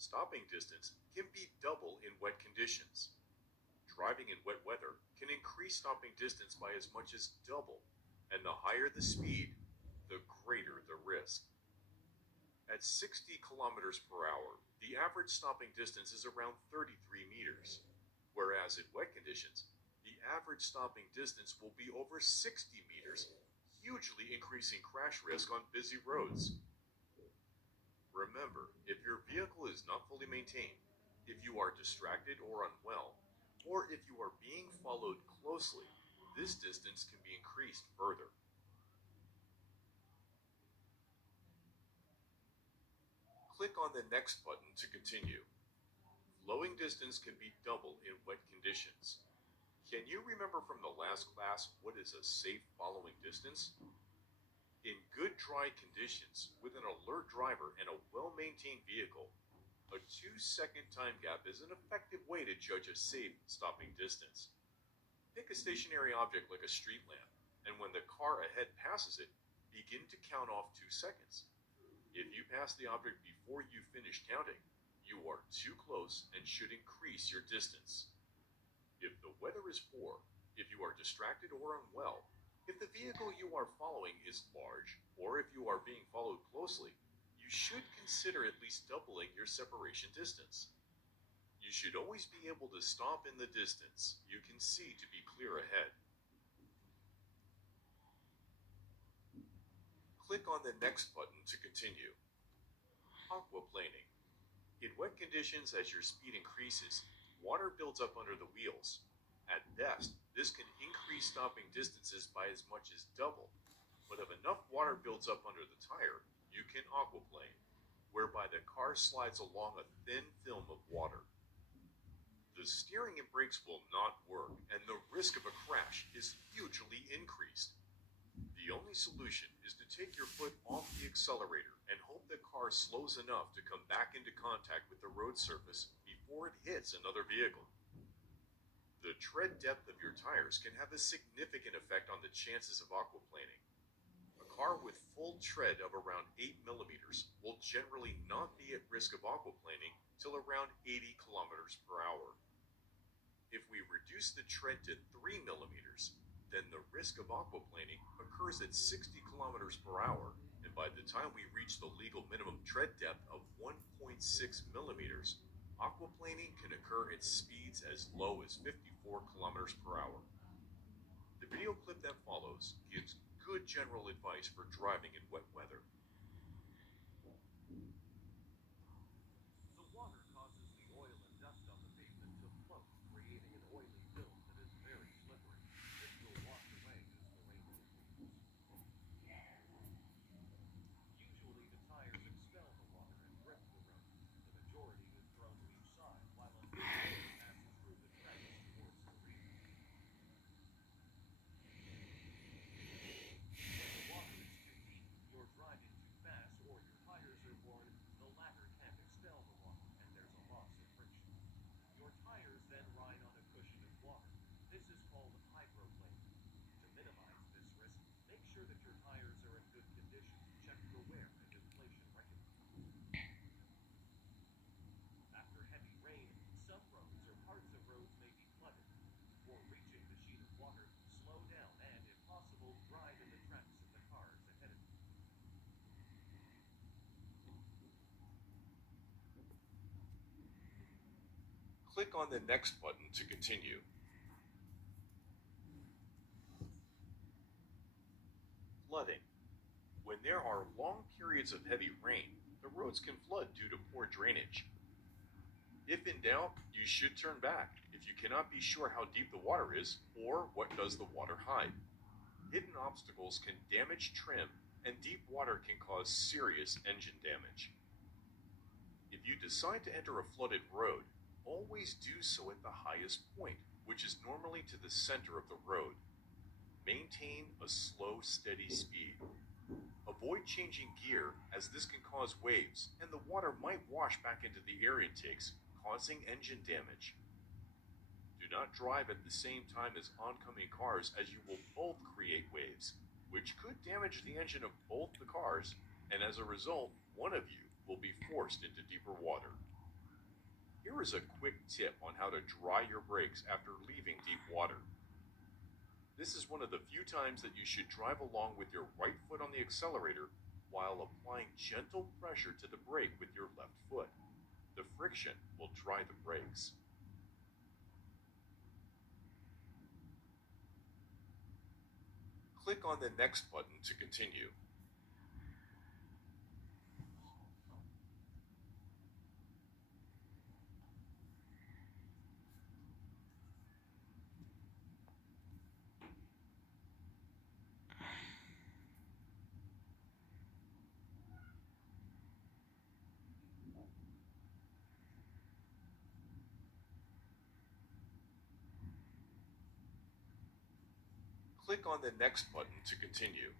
Stopping distance can be double in wet conditions. Driving in wet weather can increase stopping distance by as much as double, and the higher the speed, the greater the risk. At 60 kilometers per hour, the average stopping distance is around 33 meters, whereas in wet conditions, the average stopping distance will be over 60 meters, hugely increasing crash risk on busy roads. Remember, if your vehicle is not fully maintained, if you are distracted or unwell, or if you are being followed closely, this distance can be increased further. Click on the next button to continue. Flowing distance can be doubled in wet conditions. Can you remember from the last class what is a safe following distance? In good dry conditions, with an alert driver and a well-maintained vehicle, a 2-second time gap is an effective way to judge a safe stopping distance. Pick a stationary object like a street lamp, and when the car ahead passes it, begin to count off 2 seconds. If you pass the object before you finish counting, you are too close and should increase your distance. If the weather is poor, if you are distracted or unwell, if the vehicle you are following is large, or if you are being followed closely, you should consider at least doubling your separation distance. You should always be able to stop in the distance you can see to be clear ahead. Click on the next button to continue. Aquaplaning. In wet conditions, as your speed increases, water builds up under the wheels. At best, this can increase stopping distances by as much as double, but if enough water builds up under the tire, you can aquaplane, whereby the car slides along a thin film of water. The steering and brakes will not work, and the risk of a crash is hugely increased. The only solution is to take your foot off the accelerator and hope the car slows enough to come back into contact with the road surface before it hits another vehicle. The tread depth of your tires can have a significant effect on the chances of aquaplaning. A car with full tread of around 8 millimeters will generally not be at risk of aquaplaning till around 80 kilometers per hour. If we reduce the tread to 3 millimeters, then the risk of aquaplaning occurs at 60 kilometers per hour, and by the time we reach the legal minimum tread depth of 1.6 millimeters, aquaplaning can occur at speeds as low as 54 kilometers per hour. The video clip that follows gives good general advice for driving in wet weather. The water causes the oil and dust on the pavement to float, creating an oily film that is very slippery. This will wash away as the rain continues. Usually the tires expel the water and grip the road. The majority is thrown to each side, while a big layer passes through the tracks towards the rear. When the water is too deep, you're driving too fast, or your tires are worn, the latter can't expel the water, and there's a loss of friction. Your tires then ride on a cushion of water. This is called hydroplaning. To minimize this risk, make sure that your tires are in good condition. Check for wear and inflation regularly. After heavy rain, some roads or parts of roads may be flooded. Before reaching the sheet of water, slow down and, if possible, drive in the tracks of the cars ahead of you. Click on the next button to continue. Flooding. When there are long periods of heavy rain, the roads can flood due to poor drainage. If in doubt, you should turn back if you cannot be sure how deep the water is or what does the water hide. Hidden obstacles can damage trim, and deep water can cause serious engine damage. If you decide to enter a flooded road, always do so at the highest point, which is normally to the center of the road. Maintain a slow, steady speed. Avoid changing gear, as this can cause waves, and the water might wash back into the air intakes, causing engine damage. Do not drive at the same time as oncoming cars, as you will both create waves, which could damage the engine of both the cars, and as a result, one of you will be forced into deeper water. Here is a quick tip on how to dry your brakes after leaving deep water. This is one of the few times that you should drive along with your right foot on the accelerator while applying gentle pressure to the brake with your left foot. The friction will dry the brakes. Click on the next button to continue. Click on the next button to continue.